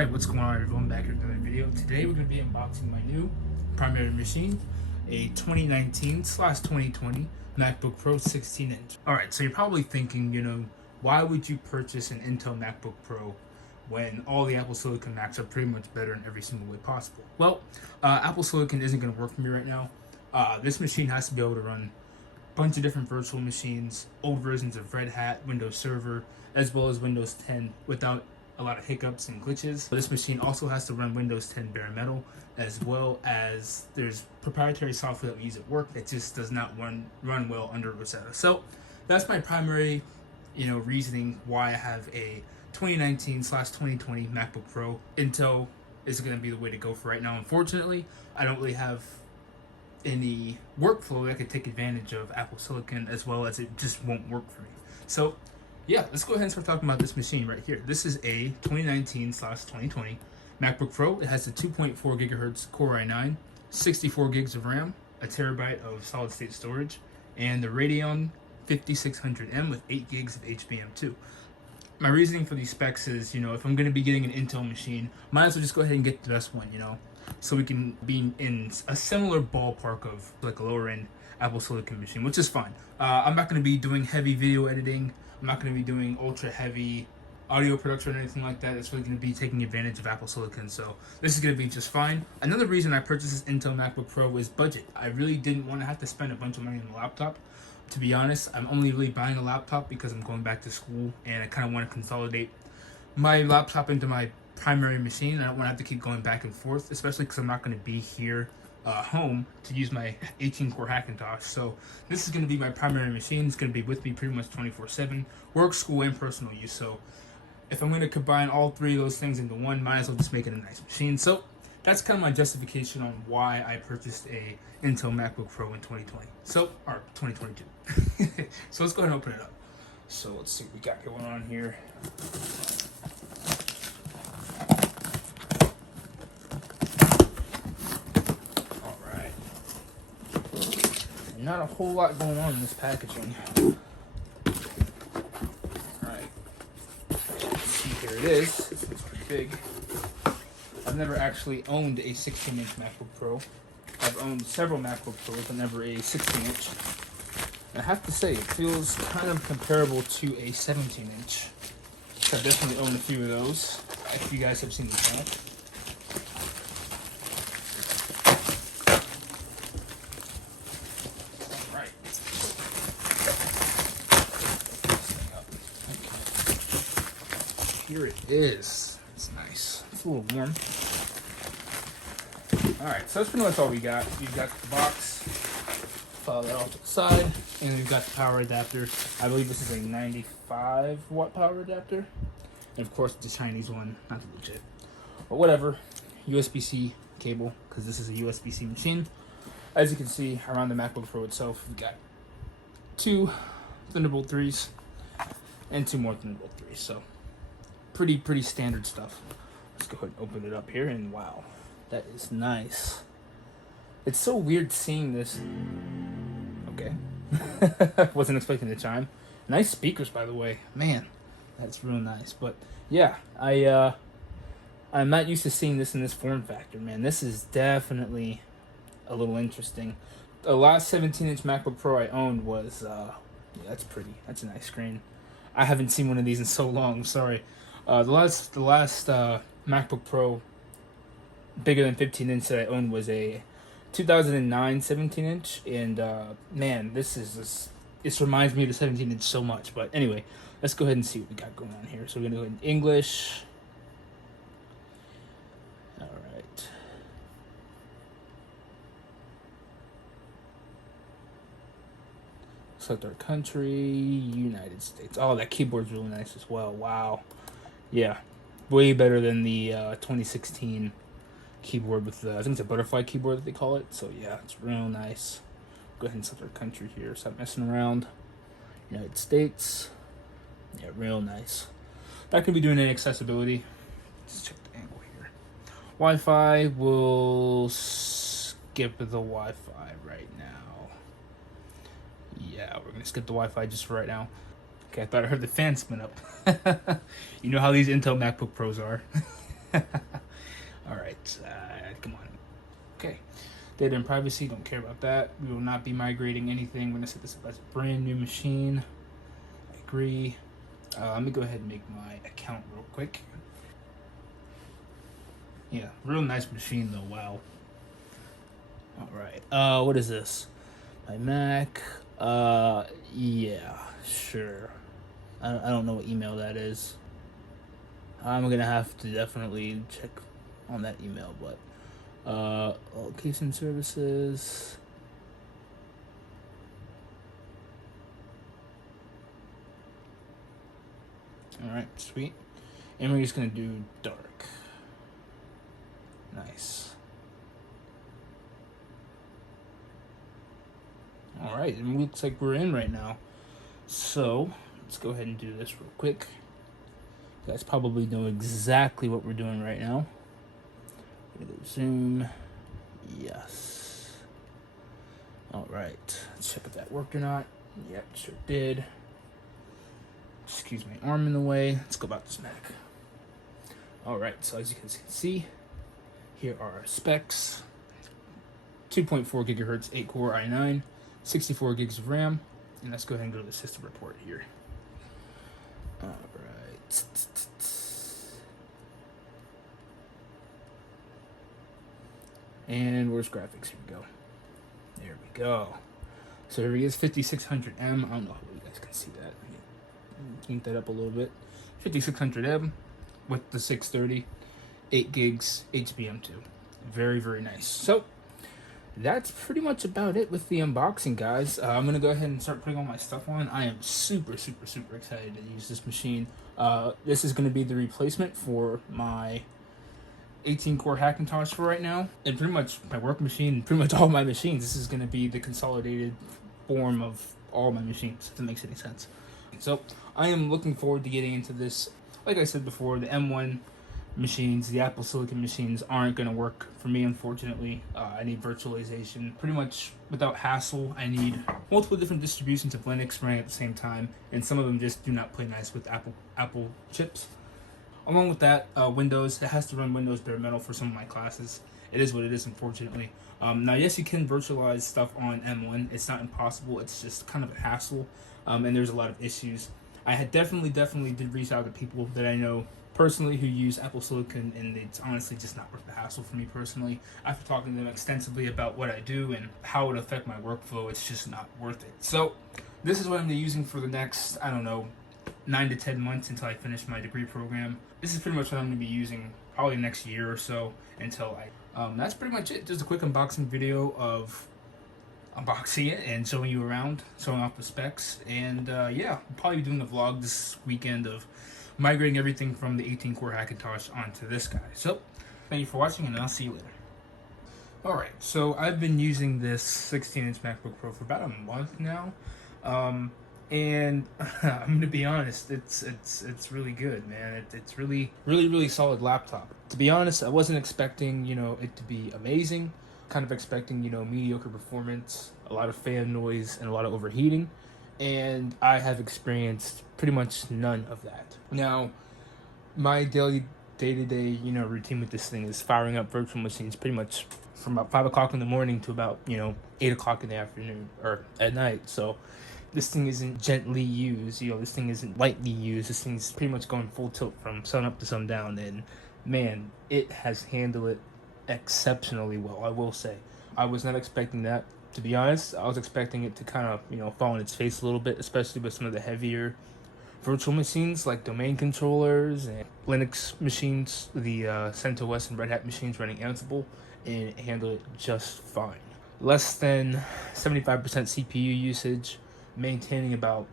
Alright, what's going on everyone? Back here with another video. Today we're going to be unboxing my new primary machine, a 2019/2020 MacBook Pro 16-inch. Alright, so you're probably thinking, why would you purchase an Intel MacBook Pro when all the Apple Silicon Macs are pretty much better in every single way possible? Well, Apple Silicon isn't going to work for me right now. This machine has to be able to run a bunch of different virtual machines, old versions of Red Hat, Windows Server, as well as Windows 10 without a lot of hiccups and glitches. This machine also has to run Windows 10 bare metal, as well as there's proprietary software that we use at work that just does not run well under Rosetta. So that's my primary, reasoning why I have a 2019/2020 MacBook Pro. Intel is going to be the way to go for right now. Unfortunately, I don't really have any workflow that could take advantage of Apple Silicon, as well as it just won't work for me. So yeah, let's go ahead and start talking about this machine right here. This is a 2019/2020 MacBook Pro. It has a 2.4 gigahertz Core i9, 64 gigs of RAM, a terabyte of solid state storage, and the Radeon 5600M with 8 gigs of HBM2. My reasoning for these specs is, if I'm going to be getting an Intel machine, might as well just go ahead and get the best one, so we can be in a similar ballpark of like a lower end Apple Silicon machine, which is fine. I'm not going to be doing heavy video editing. I'm not going to be doing ultra heavy audio production or anything like that. It's really going to be taking advantage of Apple Silicon, so this is going to be just fine. Another reason I purchased this Intel MacBook Pro is budget. I really didn't want to have to spend a bunch of money on a laptop. To be honest, I'm only really buying a laptop because I'm going back to school and I kind of want to consolidate my laptop into my primary machine. I don't want to have to keep going back and forth, especially because I'm not going to be here home to use my 18-core Hackintosh. So this is going to be my primary machine. It's going to be with me pretty much 24/7, work, school, and personal use. So if I'm going to combine all three of those things into one, might as well just make it a nice machine. So that's kind of my justification on why I purchased a Intel MacBook Pro in 2020. Or 2022. So let's go ahead and open it up. So let's see what we got going on here. Not a whole lot going on in this packaging. Alright. See, here it is. It's pretty big. I've never actually owned a 16-inch MacBook Pro. I've owned several MacBook Pros, but never a 16-inch. I have to say, it feels kind of comparable to a 17-inch. So I've definitely owned a few of those, if you guys have seen the channel. Here it is. It's nice. It's a little warm. Alright, so that's pretty much all we got. We've got the box. File that off to the side. And we've got the power adapter. I believe this is a 95 watt power adapter. And of course, it's a Chinese one, not the legit. But whatever. USB-C cable, because this is a USB-C machine. As you can see, around the MacBook Pro itself, we've got 2 Thunderbolt 3s and 2 more Thunderbolt 3s. So pretty standard stuff. Let's go ahead and open it up here, and wow, that is nice. It's so weird seeing this. Okay. Wasn't expecting the chime. Nice speakers, by the way. Man, that's real nice. But yeah, I'm not used to seeing this in this form factor, man. This is definitely a little interesting. The last 17-inch MacBook Pro I owned was yeah, that's pretty. That's a nice screen. I haven't seen one of these in so long. I'm sorry. The last MacBook Pro bigger than 15-inch that I owned was a 2009 17-inch, and man, this reminds me of the 17-inch so much. But anyway, let's go ahead and see what we got going on here. So we're gonna go in English. All right. Select our country, United States. Oh, that keyboard's really nice as well. Wow. Yeah, way better than the 2016 keyboard with the, I think it's a butterfly keyboard that they call it. So yeah, it's real nice. Go ahead and select our country here. Stop messing around. United States. Yeah, real nice. Not gonna be doing any accessibility. Let's check the angle here. Wi-Fi, we'll skip the Wi-Fi right now. Yeah, we're gonna skip the Wi-Fi just for right now. Okay, I thought I heard the fan spin up. You know how these Intel MacBook Pros are. All right, come on. Okay, data and privacy, don't care about that. We will not be migrating anything. We're gonna set this up as a brand new machine. I agree. Let me go ahead and make my account real quick. Yeah, real nice machine though. Wow. All right. What is this? My Mac. Yeah, sure. I don't know what email that is. I'm gonna have to definitely check on that email, but location services. All right, sweet. And we're just gonna do dark. Nice. All right, it looks like we're in right now. So let's go ahead and do this real quick. You guys probably know exactly what we're doing right now. We're gonna go zoom. Yes. All right, let's check if that worked or not. Yep, sure did. Excuse my arm in the way. Let's go about this Mac. All right, so as you can see, here are our specs. 2.4 gigahertz, 8-core i9, 64 gigs of RAM, and let's go ahead and go to the system report here. All right. And where's graphics? Here we go. There we go. So here he is, 5600M. I don't know how you guys can see that. Ink that up a little bit. 5600M with the 630, 8 gigs HBM2. Very, very nice. So that's pretty much about it with the unboxing, guys. I'm gonna go ahead and start putting all my stuff on. I am super excited to use this machine. This is gonna be the replacement for my 18-core Hackintosh for right now, and pretty much my work machine, pretty much all my machines. This is gonna be the consolidated form of all my machines, if that makes any sense. So I am looking forward to getting into this. Like I said before, the M1 machines, the Apple Silicon machines aren't going to work for me, unfortunately. I need virtualization pretty much without hassle. I need multiple different distributions of Linux running at the same time, and some of them just do not play nice with Apple chips. Along with that, Windows, it has to run Windows bare metal for some of my classes. It is what it is, unfortunately. Now, yes, you can virtualize stuff on M1. It's not impossible. It's just kind of a hassle, and there's a lot of issues. I had definitely did reach out to people that I know personally who use Apple Silicon, and it's honestly just not worth the hassle for me personally. After talking to them extensively about what I do and how it would affect my workflow, it's just not worth it. So this is what I'm gonna be using for the next, I don't know, 9 to 10 months until I finish my degree program. This is pretty much what I'm gonna be using probably next year or so until that's pretty much it. Just a quick unboxing video of unboxing it and showing you around, showing off the specs, and yeah, I'll probably be doing a vlog this weekend of migrating everything from the 18-core Hackintosh onto this guy. So thank you for watching, and I'll see you later. Alright, so I've been using this 16-inch MacBook Pro for about a month now, and I'm gonna be honest, it's really good, man. It's really solid laptop. To be honest, I wasn't expecting, it to be amazing. Kind of expecting, mediocre performance, a lot of fan noise, and a lot of overheating, and I have experienced pretty much none of that. Now, my daily day-to-day, routine with this thing is firing up virtual machines pretty much from about 5 o'clock in the morning to about, 8 o'clock in the afternoon or at night. So this thing isn't gently used, this thing isn't lightly used. This thing's pretty much going full tilt from sun up to sundown, and man, it has handled it exceptionally well, I will say. I was not expecting that, to be honest. I was expecting it to kind of, fall on its face a little bit, especially with some of the heavier virtual machines like domain controllers and Linux machines, the CentOS and Red Hat machines running Ansible, and it handled it just fine. Less than 75% CPU usage, maintaining about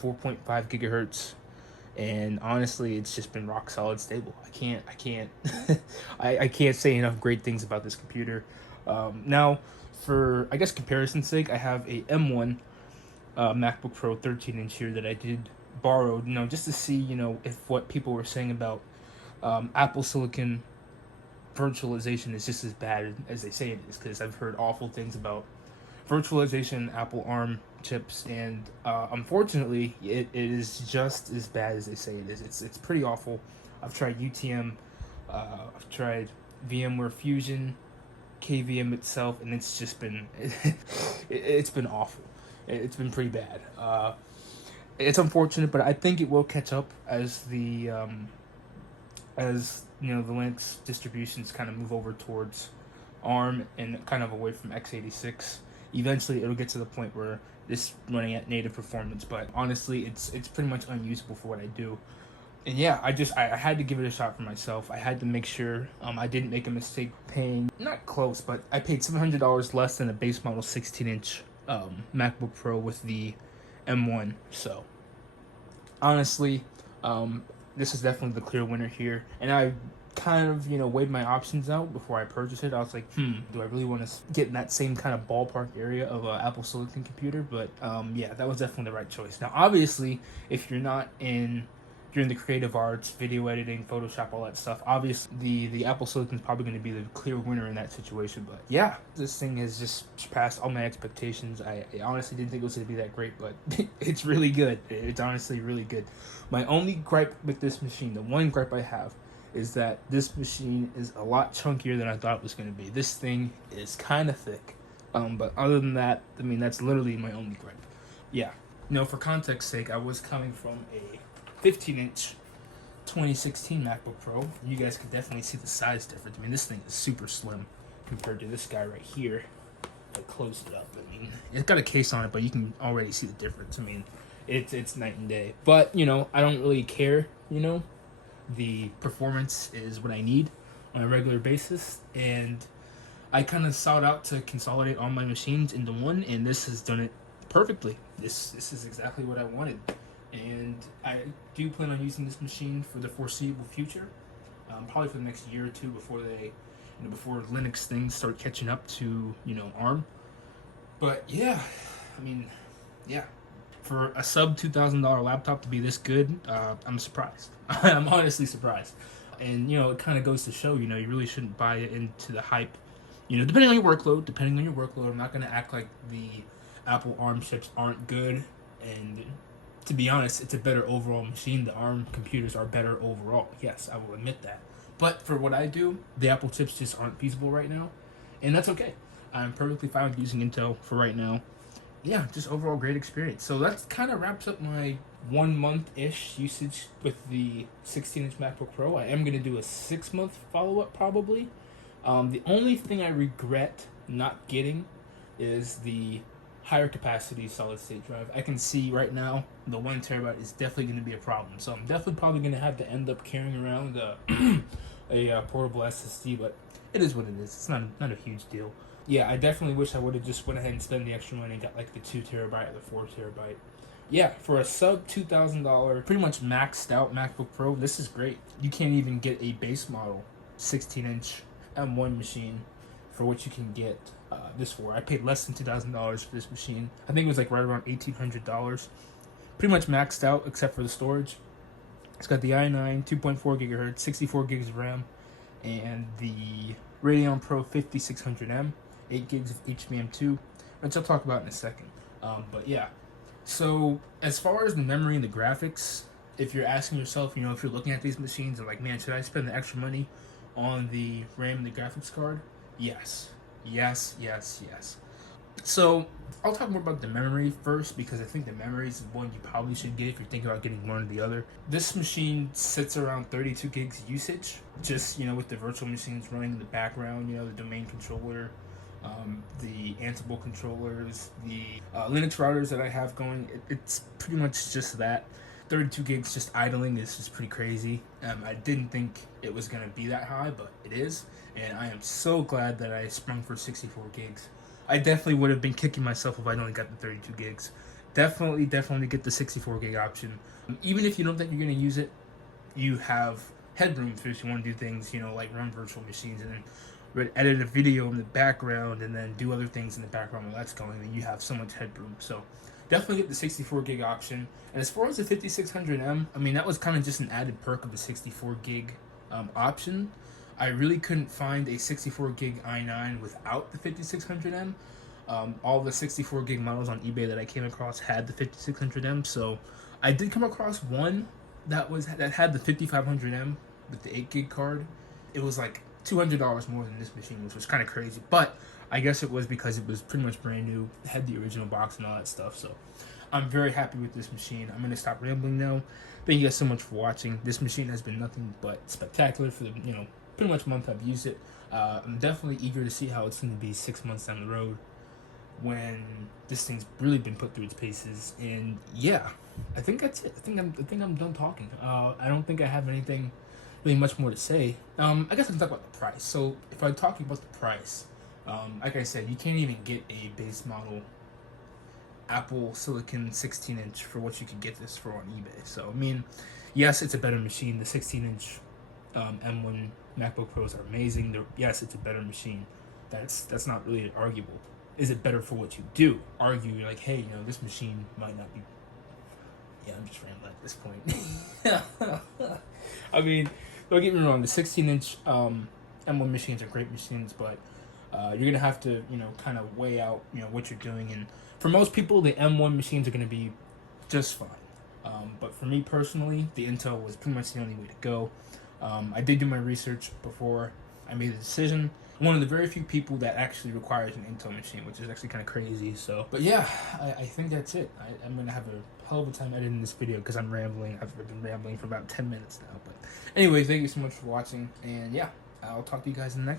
4.5 gigahertz, and honestly, it's just been rock solid stable. I can't say enough great things about this computer. Now, for I guess comparison's sake, I have a M1 MacBook Pro 13-inch here that I did borrow, just to see, if what people were saying about Apple Silicon virtualization is just as bad as they say it is, because I've heard awful things about virtualization, Apple ARM chips, and unfortunately, it is just as bad as they say it is. It's pretty awful. I've tried UTM I've tried VMware Fusion, KVM itself, and it's just been it's been awful. It's been pretty bad. It's unfortunate, but I think it will catch up as the as you know the Linux distributions kind of move over towards ARM and kind of away from x86. Eventually, it'll get to the point where this running at native performance. But honestly, it's pretty much unusable for what I do. And yeah, I had to give it a shot for myself. I had to make sure I didn't make a mistake paying, not close, but I paid $700 less than a base model 16-inch MacBook Pro with the M1. So honestly, this is definitely the clear winner here. And I kind of, weighed my options out before I purchased it. I was like, do I really want to get in that same kind of ballpark area of an Apple Silicon computer? But yeah, that was definitely the right choice. Now, obviously, if you're in the creative arts, video editing, Photoshop, all that stuff, obviously the Apple Silicon is probably going to be the clear winner in that situation. But yeah, this thing has just surpassed all my expectations. I honestly didn't think it was going to be that great, but it's really good. It's honestly really good. My only gripe with this machine, the one gripe I have, is that this machine is a lot chunkier than I thought it was going to be. This thing is kind of thick. But other than that, I mean, that's literally my only gripe. Yeah. For context sake, I was coming from a 15-inch 2016 MacBook Pro. You guys can definitely see the size difference. I mean, this thing is super slim compared to this guy right here. I closed it up. I mean, it's got a case on it, but you can already see the difference. I mean, it's night and day. But, I don't really care, The performance is what I need on a regular basis, and I kind of sought out to consolidate all my machines into one, and this has done it perfectly. This is exactly what I wanted. And I do plan on using this machine for the foreseeable future, probably for the next year or two before before Linux things start catching up to ARM. But yeah, I mean, yeah, for a sub $2,000 laptop to be this good, I'm surprised. I'm honestly surprised. And it kind of goes to show, you really shouldn't buy into the hype. Depending on your workload, I'm not gonna act like the Apple ARM chips aren't good. And to be honest, it's a better overall machine. The ARM computers are better overall. Yes, I will admit that. But for what I do, the Apple chips just aren't feasible right now. And that's okay. I'm perfectly fine with using Intel for right now. Yeah, just overall great experience. So that kind of wraps up my 1 month-ish usage with the 16-inch MacBook Pro. I am going to do a 6-month follow-up probably. The only thing I regret not getting is the higher capacity solid state drive. I can see right now the 1 terabyte is definitely going to be a problem. So I'm definitely probably going to have to end up carrying around a portable SSD, but it is what it is. It's not a huge deal. Yeah, I definitely wish I would have just went ahead and spent the extra money and got like the 2 terabyte or the 4 terabyte. Yeah, for a sub $2,000, pretty much maxed out MacBook Pro, this is great. You can't even get a base model 16-inch M1 machine for what you can get this for. I paid less than $2,000 for this machine. I think it was like right around $1,800. Pretty much maxed out except for the storage. It's got the i9, 2.4 gigahertz, 64 gigs of RAM, and the Radeon Pro 5600M, 8 gigs of HBM2, which I'll talk about in a second. But yeah, so as far as the memory and the graphics, if you're asking yourself, if you're looking at these machines and like, man, should I spend the extra money on the RAM and the graphics card? Yes. So I'll talk more about the memory first, because I think the memory is the one you probably should get if you're thinking about getting one or the other. This machine sits around 32 gigs usage, just with the virtual machines running in the background, the domain controller, the Ansible controllers, the Linux routers that I have going. It's pretty much just that. 32 gigs just idling is just pretty crazy. I didn't think it was going to be that high, but it is. And I am so glad that I sprung for 64 gigs. I definitely would have been kicking myself if I'd only got the 32 gigs. Definitely get the 64 gig option. Even if you don't think you're going to use it, you have headroom if you want to do things, like run virtual machines and then edit a video in the background and then do other things in the background while that's going, and you have so much headroom. So definitely get the 64 gig option. And as far as the 5600M, I mean, that was kind of just an added perk of the 64 gig option. I really couldn't find a 64 gig i9 without the 5600M. All the 64 gig models on eBay that I came across had the 5600M, so I did come across one that had the 5500M with the 8 gig card, it was like $200 more than this machine, which was kind of crazy. But I guess it was because it was pretty much brand new, it had the original box and all that stuff. So I'm very happy with this machine. I'm gonna stop rambling now. Thank you guys so much for watching. This machine has been nothing but spectacular for the pretty much month I've used it. I'm definitely eager to see how it's going to be 6 months down the road when this thing's really been put through its paces. And yeah, I think that's it. I think I'm done talking. I don't think I have anything really much more to say. I guess I can talk about the price. So if I talk about the price, like I said, you can't even get a base model Apple Silicon 16-inch for what you could get this for on eBay. So I mean, yes, it's a better machine. The 16-inch M1 MacBook Pros are amazing. Yes, it's a better machine. That's not really arguable. Is it better for what you do? Argue like, hey, this machine might not be. Yeah, I'm just rambling at this point. I mean, don't get me wrong. The 16-inch M1 machines are great machines, but you're gonna have to kind of weigh out what you're doing. And for most people, the M1 machines are gonna be just fine. But for me personally, the Intel was pretty much the only way to go. I did do my research before I made the decision. I'm one of the very few people that actually requires an Intel machine, which is actually kind of crazy. So, but yeah, I think that's it. I'm gonna have a hell of a time editing this video because I'm rambling. I've been rambling for about 10 minutes now. But anyway, thank you so much for watching, and yeah, I'll talk to you guys in the next one.